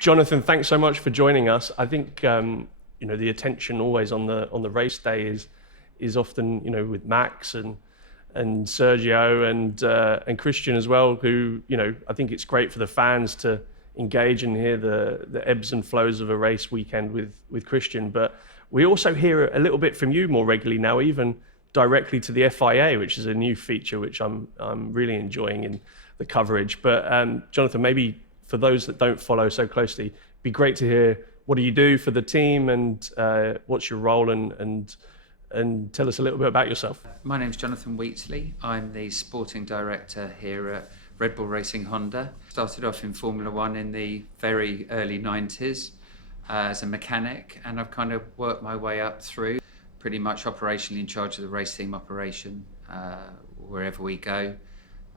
Johnathan, thanks so much for joining us. I think the attention always on the race day is often with Max and Sergio and Christian as well. Who I think it's great for the fans to engage and hear the ebbs and flows of a race weekend with Christian. But we also hear a little bit from you more regularly now, even directly to the FIA, which is a new feature which I'm really enjoying in the coverage. But Johnathan, maybe for those that don't follow so closely, it'd be great to hear, what do you do for the team, and what's your role, and tell us a little bit about yourself. My name's Johnathan Wheatley. I'm the sporting director here at Red Bull Racing Honda. Started off in Formula One in the very early 90s as a mechanic, and I've kind of worked my way up through, pretty much operationally in charge of the race team operation wherever we go.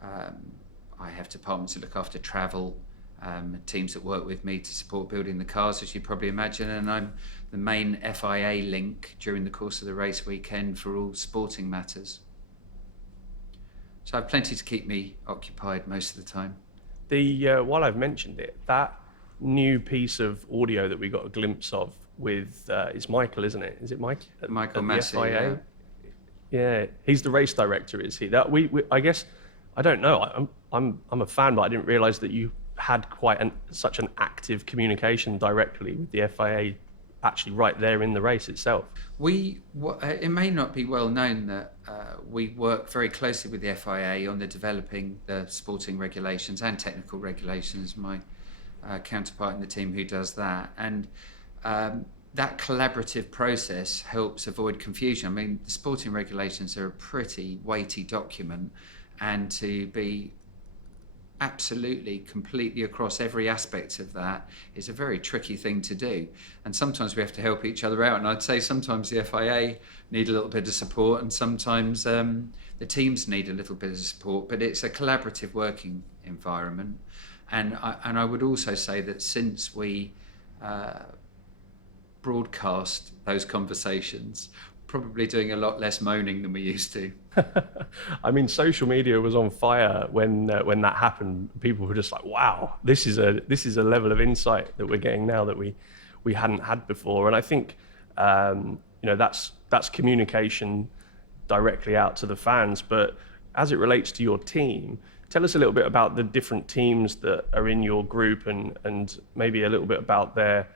I have departments that look after travel, teams that work with me to support building the cars, as you probably imagine, and I'm the main FIA link during the course of the race weekend for all sporting matters. So I have plenty to keep me occupied most of the time. While I've mentioned it, that new piece of audio that we got a glimpse of with it's Michael, isn't it? Is it Mike? Michael Massey, FIA? Yeah, he's the race director, is he? That we I guess, I don't know. I'm a fan, but I didn't realise that you had such an active communication directly with the FIA, actually right there in the race itself. It may not be well known that we work very closely with the FIA on the developing the sporting regulations and technical regulations. My counterpart in the team who does that, and that collaborative process helps avoid confusion. I mean, the sporting regulations are a pretty weighty document, and to be absolutely completely across every aspect of that is a very tricky thing to do, and sometimes we have to help each other out, and I'd say sometimes the FIA need a little bit of support, and sometimes the teams need a little bit of support, but it's a collaborative working environment. And I would also say that since we broadcast those conversations, probably doing a lot less moaning than we used to. I mean, social media was on fire when that happened. People were just like, "Wow, this is a level of insight that we're getting now that we hadn't had before." And I think that's communication directly out to the fans. But as it relates to your team, tell us a little bit about the different teams that are in your group, and maybe a little bit about their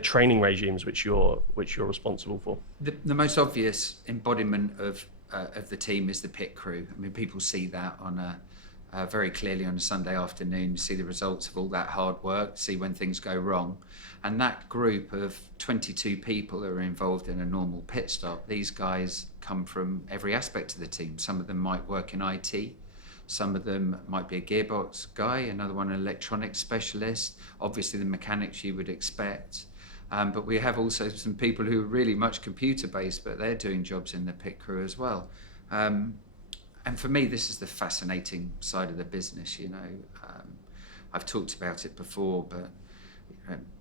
training regimes, which you're responsible for. The most obvious embodiment of the team is the pit crew. I mean, people see that on very clearly on a Sunday afternoon. You see the results of all that hard work, see when things go wrong. And that group of 22 people who are involved in a normal pit stop, these guys come from every aspect of the team. Some of them might work in IT. Some of them might be a gearbox guy, another one an electronics specialist, obviously the mechanics you would expect. But we have also some people who are really much computer-based, but they're doing jobs in the pit crew as well. And for me, this is the fascinating side of the business, I've talked about it before, but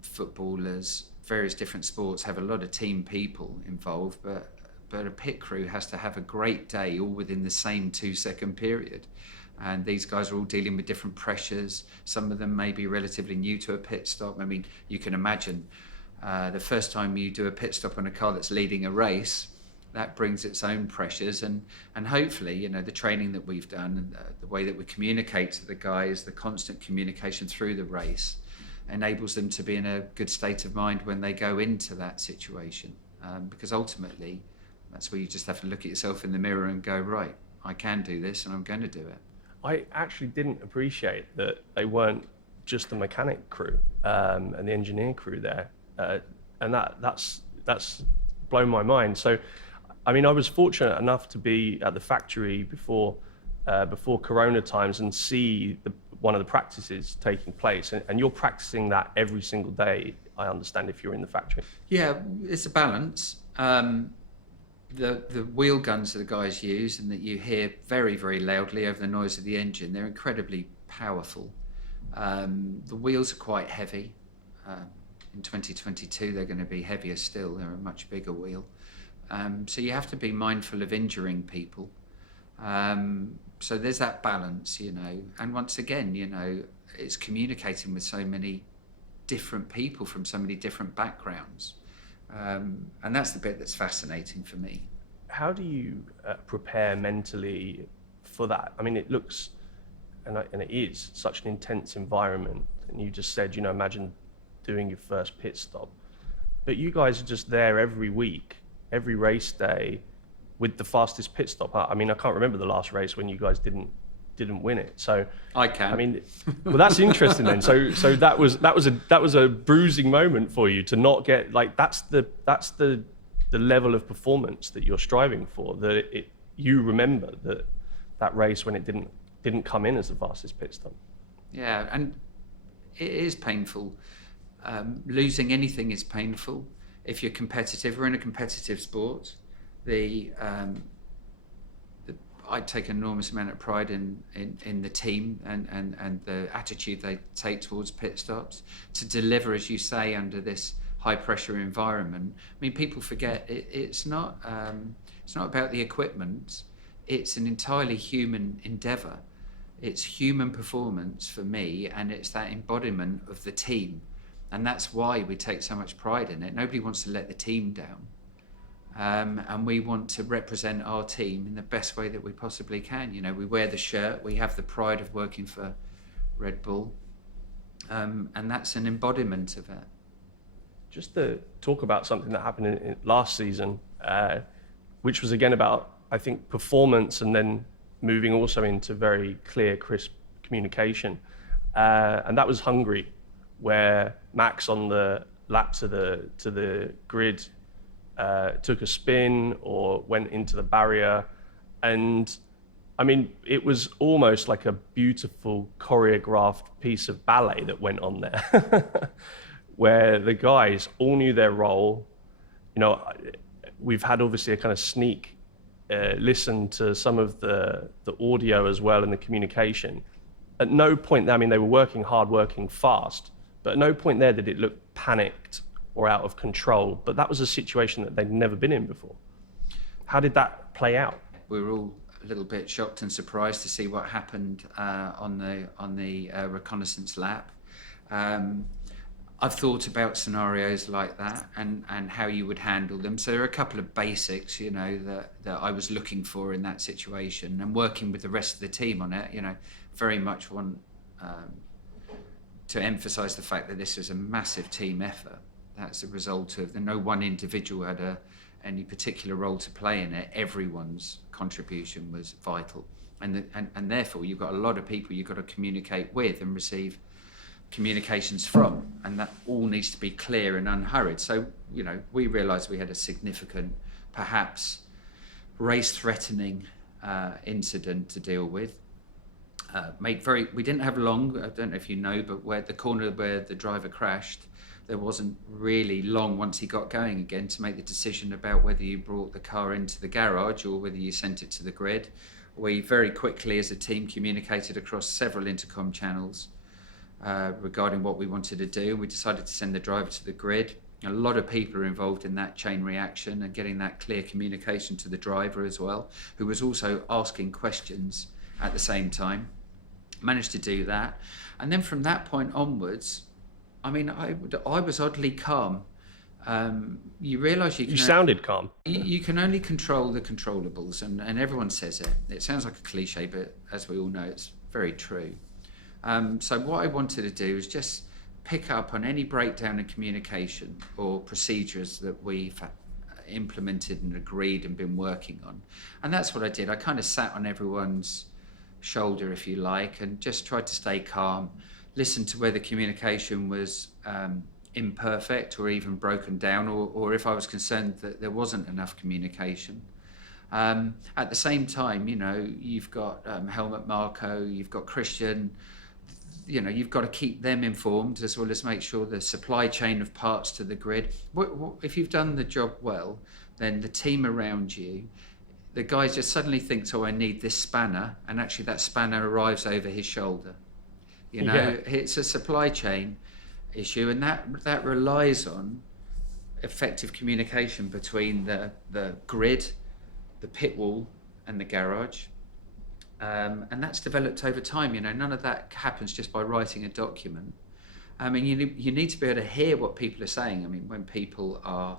footballers, various different sports have a lot of team people involved, but a pit crew has to have a great day all within the same 2-second period. And these guys are all dealing with different pressures. Some of them may be relatively new to a pit stop. I mean, you can imagine the first time you do a pit stop on a car that's leading a race, that brings its own pressures. And hopefully, the training that we've done and the way that we communicate to the guys, the constant communication through the race, enables them to be in a good state of mind when they go into that situation. Because ultimately, that's where you just have to look at yourself in the mirror and go, right, I can do this and I'm going to do it. I actually didn't appreciate that they weren't just the mechanic crew and the engineer crew there. And that's blown my mind. So, I mean, I was fortunate enough to be at the factory before Corona times and see one of the practices taking place. And you're practicing that every single day, I understand, if you're in the factory. Yeah, it's a balance. The wheel guns that the guys use and that you hear very, very loudly over the noise of the engine, they're incredibly powerful. The wheels are quite heavy. In 2022, they're going to be heavier still. They're a much bigger wheel. So you have to be mindful of injuring people. So there's that balance, And once again, it's communicating with so many different people from so many different backgrounds. And that's the bit that's fascinating for me. How do you prepare mentally for that? I mean, it looks, and it is such an intense environment. And you just said, imagine doing your first pit stop. But you guys are just there every week, every race day, with the fastest pit stop. I mean, I can't remember the last race when you guys didn't win it. So I can. I mean, well, that's interesting then. So that was a bruising moment for you to not get, like, that's the level of performance that you're striving for. That you remember that race when it didn't come in as the fastest pit stop. Yeah, and it is painful. Losing anything is painful. If you're competitive, we're in a competitive sport. I take an enormous amount of pride in the team and the attitude they take towards pit stops to deliver, as you say, under this high pressure environment. I mean, people forget it's not about the equipment. It's an entirely human endeavour. It's human performance for me, and it's that embodiment of the team, and that's why we take so much pride in it. Nobody wants to let the team down. And we want to represent our team in the best way that we possibly can. We wear the shirt, we have the pride of working for Red Bull, and that's an embodiment of it. Just to talk about something that happened in last season, which was again about, I think, performance, and then moving also into very clear, crisp communication. And that was Hungary, where Max on the lap to the grid took a spin or went into the barrier. And I mean, it was almost like a beautiful choreographed piece of ballet that went on there, where the guys all knew their role. We've had obviously a kind of sneak listen to some of the audio as well and the communication. At no point there, I mean, they were working hard, working fast, but at no point there did it look panicked or out of control. But that was a situation that they'd never been in before. How did that play out? We were all a little bit shocked and surprised to see what happened on the reconnaissance lap. I've thought about scenarios like that and how you would handle them. So there are a couple of basics, that I was looking for in that situation, and working with the rest of the team on it. Very much want to emphasise the fact that this was a massive team effort. That's a result of no one individual had any particular role to play in it. Everyone's contribution was vital, and therefore you've got a lot of people you've got to communicate with and receive communications from, and that all needs to be clear and unhurried. So we realised we had a significant, perhaps race-threatening incident to deal with. We didn't have long. I don't know if you know, but where the corner where the driver crashed, there wasn't really long once he got going again to make the decision about whether you brought the car into the garage or whether you sent it to the grid. We very quickly as a team communicated across several intercom channels regarding what we wanted to do. We decided to send the driver to the grid. A lot of people are involved in that chain reaction and getting that clear communication to the driver as well, who was also asking questions at the same time. Managed to do that. And then from that point onwards, I mean, I was oddly calm. You realise you sounded calm. You can only control the controllables, and everyone says it. It sounds like a cliche, but as we all know, it's very true. So what I wanted to do is just pick up on any breakdown in communication or procedures that we've implemented and agreed and been working on. And that's what I did. I kind of sat on everyone's shoulder, if you like, and just tried to stay calm, listen to where the communication was imperfect or even broken down, or if I was concerned that there wasn't enough communication. At the same time, you've got Helmut Marko, you've got Christian, you've got to keep them informed as well as make sure the supply chain of parts to the grid. If you've done the job well, then the team around you, the guy just suddenly thinks, I need this spanner, and actually that spanner arrives over his shoulder. It's a supply chain issue, and that relies on effective communication between the grid, the pit wall, and the garage. And that's developed over time. None of that happens just by writing a document. I mean, you need to be able to hear what people are saying. I mean, when people are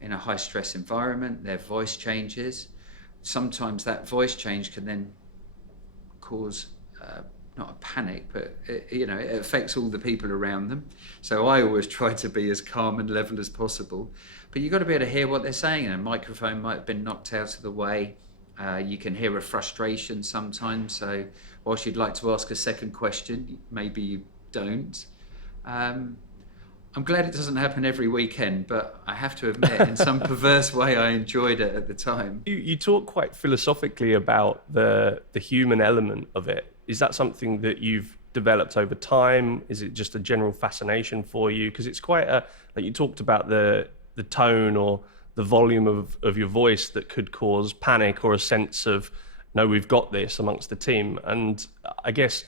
in a high stress environment, their voice changes. Sometimes that voice change can then cause not a panic, but it affects all the people around them. So I always try to be as calm and level as possible. But you've got to be able to hear what they're saying, and a microphone might have been knocked out of the way. You can hear a frustration sometimes. So whilst you'd like to ask a second question, maybe you don't. I'm glad it doesn't happen every weekend, but I have to admit, in some perverse way, I enjoyed it at the time. You talk quite philosophically about the human element of it. Is that something that you've developed over time? Is it just a general fascination for you? Because it's quite like you talked about the tone or the volume of your voice that could cause panic or a sense of, no, we've got this amongst the team. And I guess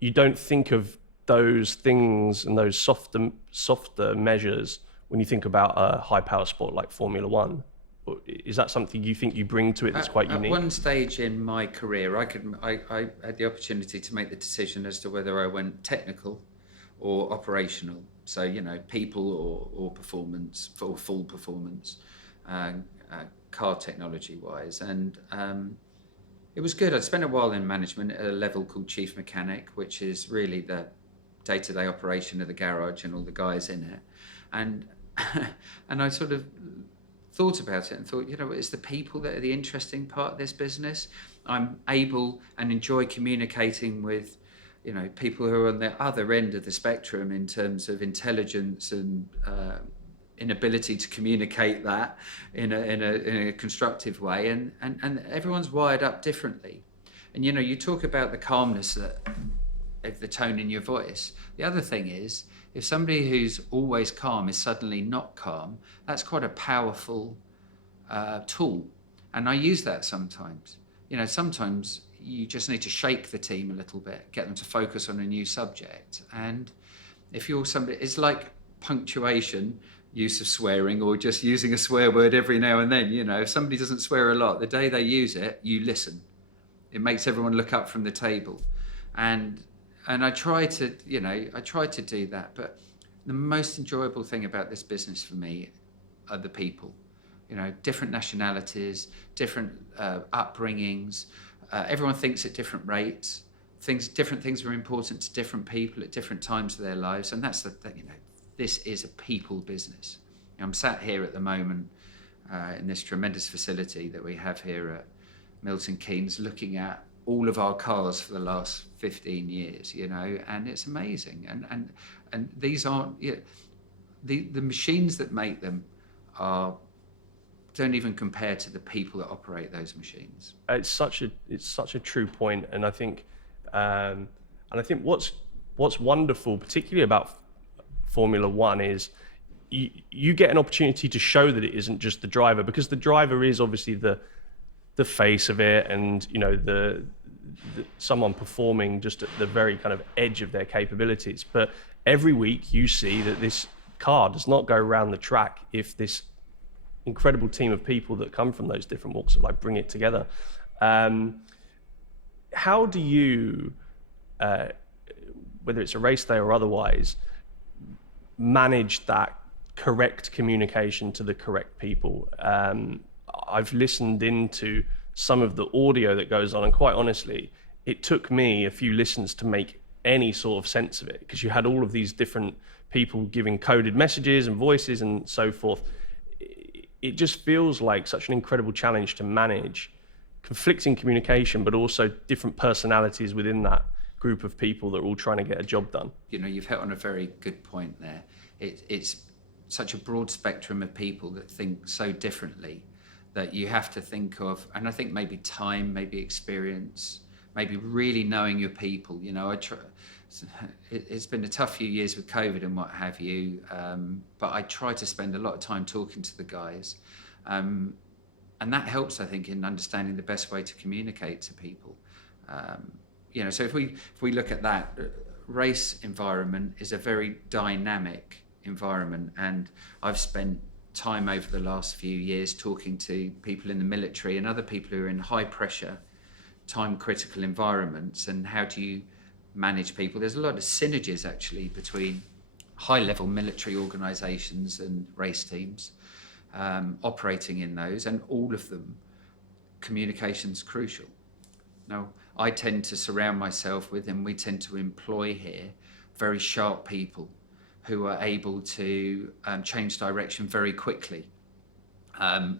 you don't think of those things and those softer measures when you think about a high power sport like Formula One. Is that something you think you bring to it that's quite unique? At one stage in my career, I had the opportunity to make the decision as to whether I went technical or operational. So, people or performance, or full performance, car technology wise. And it was good. I'd spent a while in management at a level called chief mechanic, which is really the day-to-day operation of the garage and all the guys in it. And I sort of thought about it and thought, it's the people that are the interesting part of this business. I'm able and enjoy communicating with, people who are on the other end of the spectrum in terms of intelligence and inability to communicate that in a constructive way. And everyone's wired up differently. And, you talk about the calmness of the tone in your voice. The other thing is, if somebody who's always calm is suddenly not calm, that's quite a powerful tool. And I use that sometimes. Sometimes you just need to shake the team a little bit, get them to focus on a new subject. And if you're somebody, it's like punctuation, use of swearing, or just using a swear word every now and then. If somebody doesn't swear a lot, the day they use it, you listen. It makes everyone look up from the table. And I try to do that. But the most enjoyable thing about this business for me are the people. Different nationalities, different upbringings. Everyone thinks at different rates. Different things are important to different people at different times of their lives, and that's this is a people business. I'm sat here at the moment in this tremendous facility that we have here at Milton Keynes, looking at all of our cars for the last 15 years, and it's amazing. And these aren't, the machines that make them don't even compare to the people that operate those machines. It's such a true point, and I think what's wonderful, particularly about Formula One, is you get an opportunity to show that it isn't just the driver, because the driver is obviously the face of it, and the someone performing just at the very kind of edge of their capabilities. But every week you see that this car does not go around the track if this incredible team of people that come from those different walks of life bring it together. How do you, whether it's a race day or otherwise, manage that correct communication to the correct people? I've listened into some of the audio that goes on, and quite honestly, it took me a few listens to make any sort of sense of it, because you had all of these different people giving coded messages and voices and so forth. It just feels like such an incredible challenge to manage conflicting communication, but also different personalities within that group of people that are all trying to get a job done. You've hit on a very good point there. It's such a broad spectrum of people that think so differently that you have to think of, and I think maybe time, maybe experience, maybe really knowing your people. It's been a tough few years with COVID and what have you, but I try to spend a lot of time talking to the guys, and that helps, I think, in understanding the best way to communicate to people. So if we look at that, race environment is a very dynamic environment, and I've spent time over the last few years talking to people in the military and other people who are in high pressure, time critical environments, and how do you manage people. There's a lot of synergies actually between high-level military organisations and race teams operating in those, and all of them, communication's crucial. Now, I tend to surround myself with, and we tend to employ here, very sharp people who are able to change direction very quickly.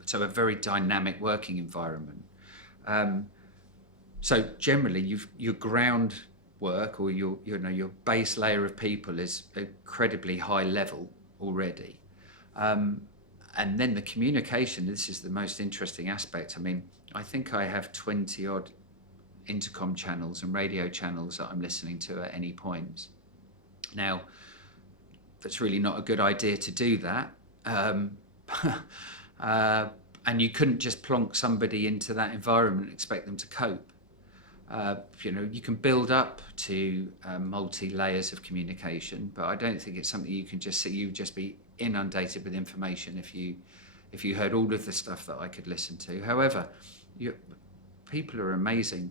So a very dynamic working environment. So generally, your groundwork or your base layer of people is incredibly high level already, and then the communication. This is the most interesting aspect. I mean, I think I have 20 odd intercom channels and radio channels that I'm listening to at any point. Now, that's really not a good idea to do that. And you couldn't just plonk somebody into that environment and expect them to cope. You can build up to multi-layers of communication, but I don't think it's something you can just see. You'd just be inundated with information if you heard all of the stuff that I could listen to. However, people are amazing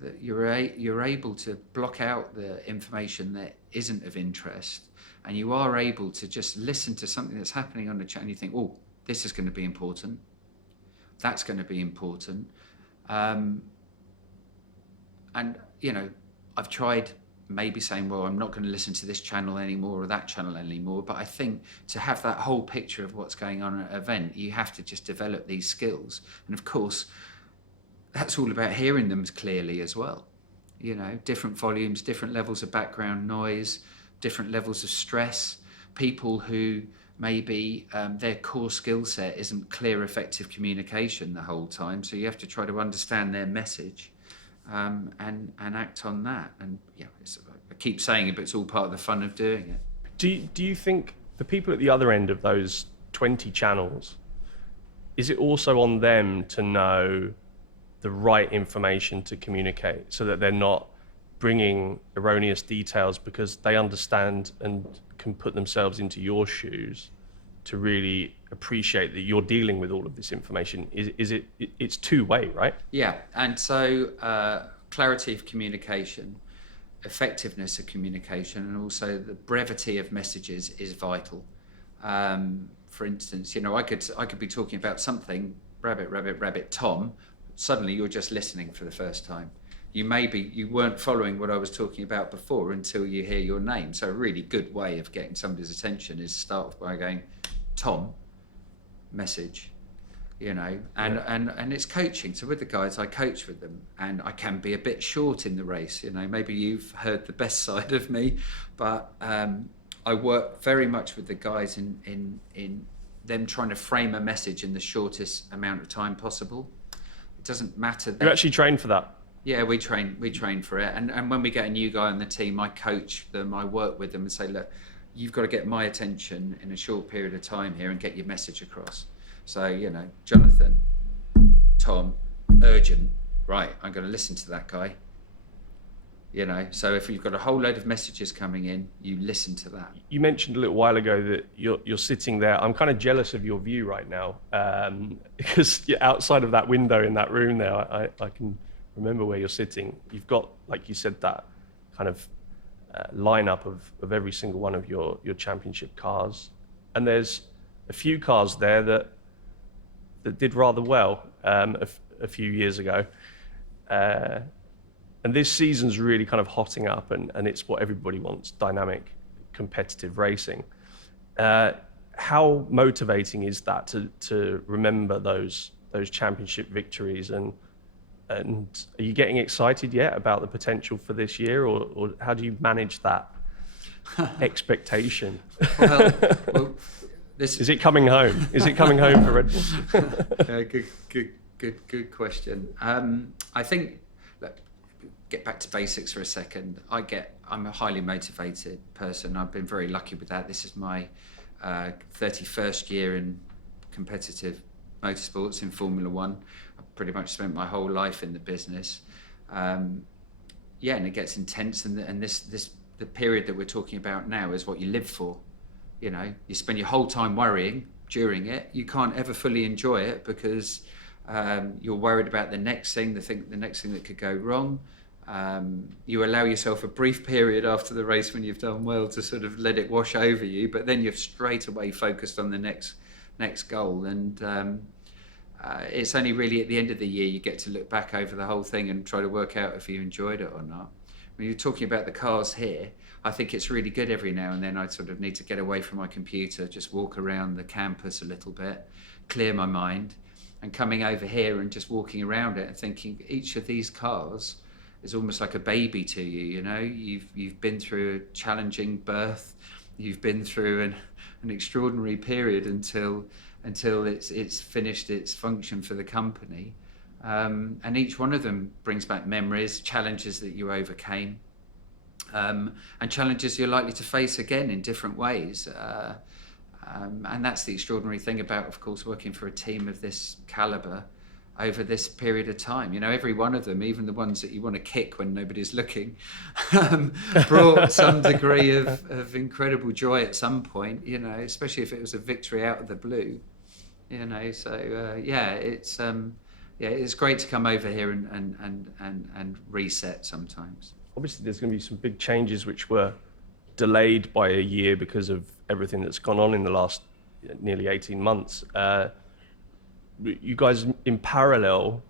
that you're able to block out the information that isn't of interest, and you are able to just listen to something that's happening on the chat, and you think, oh, this is going to be important. That's going to be important. And, I've tried maybe saying, well, I'm not going to listen to this channel anymore or that channel anymore. But I think to have that whole picture of what's going on at an event, you have to just develop these skills. And of course, that's all about hearing them clearly as well. Different volumes, different levels of background noise, different levels of stress, people who maybe their core skill set isn't clear, effective communication the whole time. So you have to try to understand their message and act on that. And I keep saying it, but it's all part of the fun of doing it. Do you think the people at the other end of those 20 channels, is it also on them to know the right information to communicate so that they're not bringing erroneous details because they understand and can put themselves into your shoes to really appreciate that you're dealing with all of this information? It's two-way, right? Yeah, and so clarity of communication, effectiveness of communication, and also the brevity of messages is vital. For instance, I could be talking about something, rabbit, Tom. Suddenly you're just listening for the first time. You weren't following what I was talking about before until you hear your name. So a really good way of getting somebody's attention is start off by going, Tom, message, and it's coaching. So with the guys, I coach with them, and I can be a bit short in the race. Maybe you've heard the best side of me, but I work very much with the guys in them trying to frame a message in the shortest amount of time possible. It doesn't matter. You actually train for that? Yeah, we train for it. And when we get a new guy on the team, I coach them, I work with them and say, look, you've got to get my attention in a short period of time here and get your message across. So, Johnathan, Tom, urgent, right, I'm going to listen to that guy. So if you've got a whole load of messages coming in, you listen to that. You mentioned a little while ago that you're sitting there. I'm kind of jealous of your view right now because you're outside of that window in that room there. I can remember where you're sitting. You've got, like you said, that kind of lineup of every single one of your championship cars. And there's a few cars there that did rather well a few years ago. And this season's really kind of hotting up, and it's what everybody wants, dynamic, competitive racing. How motivating is that to remember those championship victories? And are you getting excited yet about the potential for this year, or how do you manage that expectation? Well, is it coming home? Is it coming home for Red Bull? Good question. I think, look, get back to basics for a second. I'm a highly motivated person. I've been very lucky with that. This is my 31st year in competitive motorsports in Formula One. I've pretty much spent my whole life in the business. And it gets intense. And the period that we're talking about now is what you live for. You spend your whole time worrying during it. You can't ever fully enjoy it because you're worried about the next thing that could go wrong. You allow yourself a brief period after the race when you've done well to sort of let it wash over you, but then you're straight away focused on the next goal. And it's only really at the end of the year you get to look back over the whole thing and try to work out if you enjoyed it or not. When you're talking about the cars here, I think it's really good every now and then. I sort of need to get away from my computer, just walk around the campus a little bit, clear my mind, and coming over here and just walking around it and thinking each of these cars is almost like a baby to you. You know, you've been through a challenging birth, you've been through an extraordinary period until it's finished its function for the company, and each one of them brings back memories, challenges that you overcame, and challenges you're likely to face again in different ways. And that's the extraordinary thing about, of course, working for a team of this caliber over this period of time. You know, every one of them, even the ones that you want to kick when nobody's looking, brought some degree of incredible joy at some point, you know, especially if it was a victory out of the blue, you know. So it's great to come over here and reset sometimes. Obviously there's going to be some big changes which were delayed by a year because of everything that's gone on in the last nearly 18 months. You guys in parallel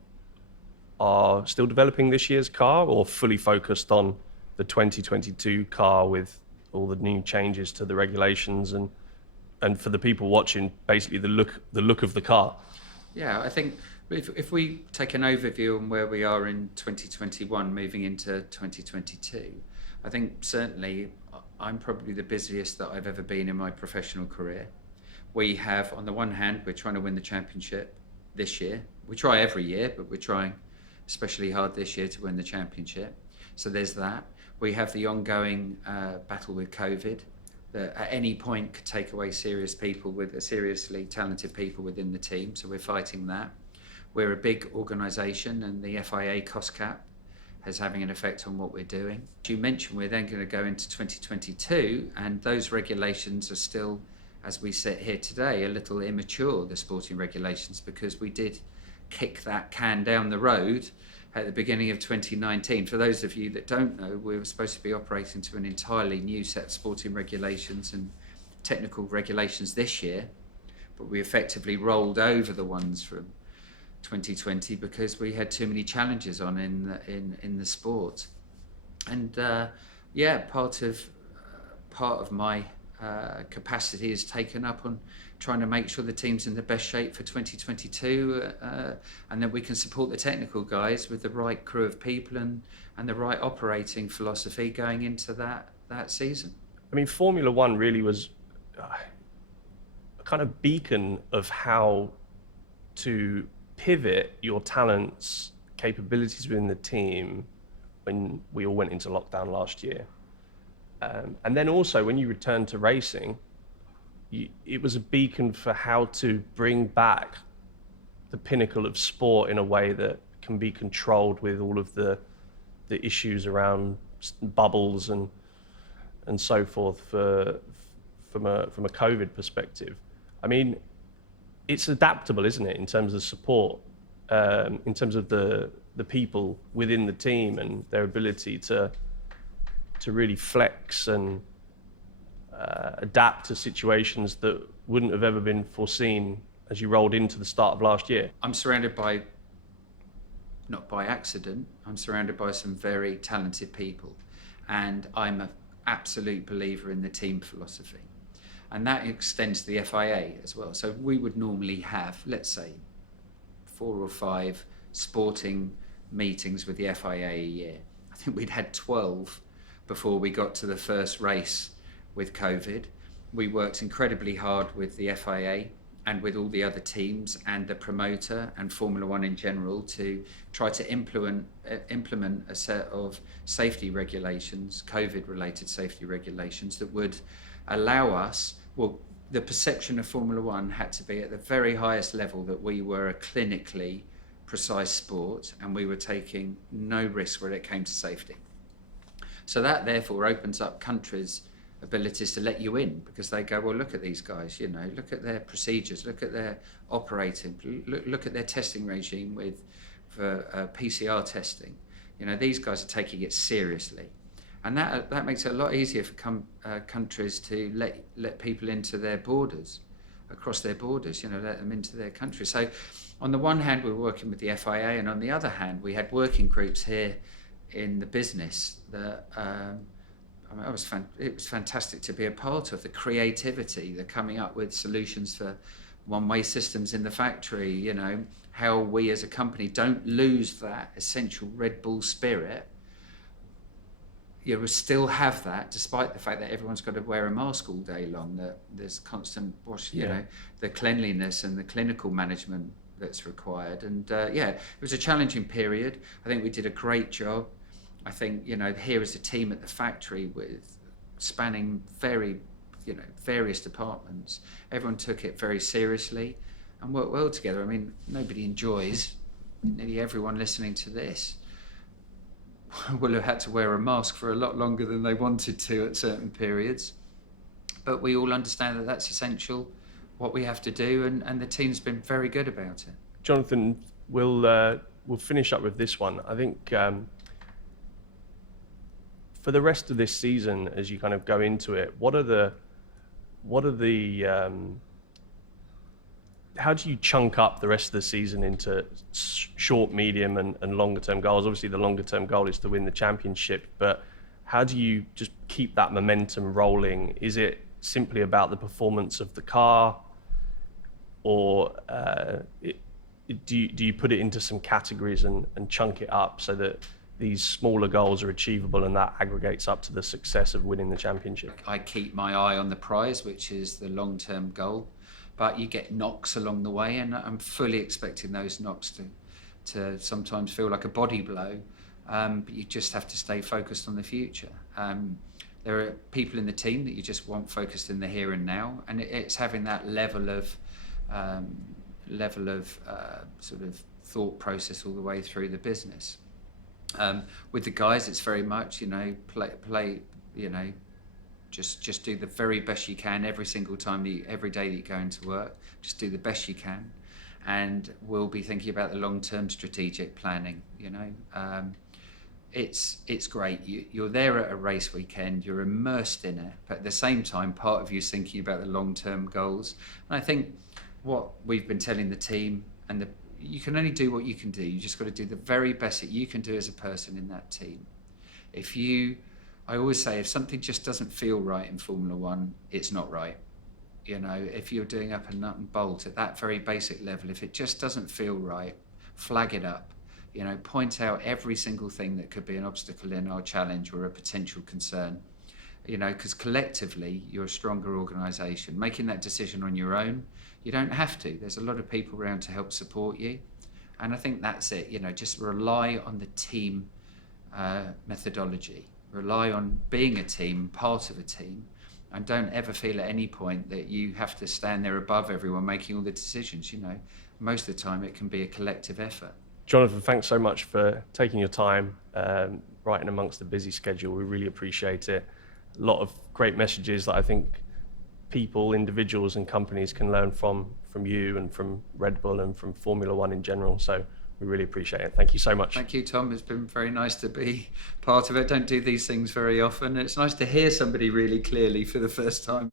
are still developing this year's car, or fully focused on the 2022 car with all the new changes to the regulations and for the people watching, basically the look of the car? Yeah, I think if we take an overview on where we are in 2021 moving into 2022, I think certainly I'm probably the busiest that I've ever been in my professional career. We have, on the one hand, we're trying to win the championship this year. We try every year, but we're trying especially hard this year to win the championship. So there's that. We have the ongoing battle with COVID that at any point could take away seriously talented people within the team. So we're fighting that. We're a big organisation, and the FIA cost cap is having an effect on what we're doing. As you mentioned, we're then going to go into 2022, and those regulations are still, as we sit here today, a little immature, the sporting regulations, because we did kick that can down the road at the beginning of 2019. For those of you that don't know, we were supposed to be operating to an entirely new set of sporting regulations and technical regulations this year, but we effectively rolled over the ones from 2020 because we had too many challenges on in the sport. And part of my capacity is taken up on trying to make sure the team's in the best shape for 2022, and that we can support the technical guys with the right crew of people and the right operating philosophy going into that season. I mean, Formula One really was a kind of beacon of how to pivot your talents, capabilities within the team when we all went into lockdown last year. And then also when you returned to racing, it was a beacon for how to bring back the pinnacle of sport in a way that can be controlled with all of the issues around bubbles and so forth from a COVID perspective. I mean, it's adaptable, isn't it, in terms of support, in terms of the people within the team and their ability to really flex and adapt to situations that wouldn't have ever been foreseen as you rolled into the start of last year. I'm surrounded by, not by accident, I'm surrounded by some very talented people, and I'm an absolute believer in the team philosophy. And that extends to the FIA as well. So we would normally have, let's say, 4 or 5 sporting meetings with the FIA a year. I think we'd had 12 before we got to the first race with COVID. We worked incredibly hard with the FIA and with all the other teams and the promoter and Formula One in general to try to implement a set of safety regulations, COVID-related safety regulations that would allow us, well, the perception of Formula One had to be at the very highest level that we were a clinically precise sport and we were taking no risk when it came to safety. So that therefore opens up countries' abilities to let you in, because they go, well, look at these guys, you know, look at their procedures, look at their operating, look at their testing regime for PCR testing. These guys are taking it seriously, and that makes it a lot easier for countries to let people into their borders, across their borders. Let them into their country. So, on the one hand, we were working with the FIA, and on the other hand, we had working groups here in the business that. It was fantastic to be a part of. The creativity, the coming up with solutions for one-way systems in the factory, how we as a company don't lose that essential Red Bull spirit. We still have that, despite the fact that everyone's got to wear a mask all day long, that there's constant wash, the cleanliness and the clinical management that's required. And it was a challenging period. I think we did a great job. I think, here is a team at the factory with spanning various departments. Everyone took it very seriously and worked well together. I mean, nobody enjoys, nearly everyone listening to this will have had to wear a mask for a lot longer than they wanted to at certain periods. But we all understand that that's essential, what we have to do, and the team's been very good about it. Johnathan, we'll finish up with this one. I think for the rest of this season, as you kind of go into it, how do you chunk up the rest of the season into short, medium, and longer term goals? Obviously, the longer term goal is to win the championship, but how do you just keep that momentum rolling? Is it simply about the performance of the car, or do you put it into some categories and chunk it up so that these smaller goals are achievable and that aggregates up to the success of winning the championship? I keep my eye on the prize, which is the long-term goal, but you get knocks along the way, and I'm fully expecting those knocks to sometimes feel like a body blow, but you just have to stay focused on the future. There are people in the team that you just want focused in the here and now, and it's having that level of sort of thought process all the way through the business. With the guys, it's very much, play, just do the very best you can every single time, every day that you go into work. Just do the best you can, and we'll be thinking about the long-term strategic planning. It's great. You're there at a race weekend, you're immersed in it, but at the same time, part of you is thinking about the long-term goals. And I think what we've been telling the team, and you can only do what you can do. You just got to do the very best that you can do as a person in that team. I always say, if something just doesn't feel right in Formula One, it's not right. If you're doing up a nut and bolt at that very basic level, if it just doesn't feel right, flag it up. Point out every single thing that could be an obstacle in our challenge or a potential concern. Because collectively, you're a stronger organisation. Making that decision on your own, you don't have to. There's a lot of people around to help support you. And I think that's it. Just rely on the team methodology. Rely on being a team, part of a team, and don't ever feel at any point that you have to stand there above everyone making all the decisions. Most of the time it can be a collective effort. Johnathan, thanks so much for taking your time right in amongst the busy schedule. We really appreciate it. A lot of great messages that I think people, individuals and companies can learn from you and from Red Bull and from Formula One in general. So we really appreciate it. Thank you so much. Thank you, Tom. It's been very nice to be part of it. Don't do these things very often. It's nice to hear somebody really clearly for the first time.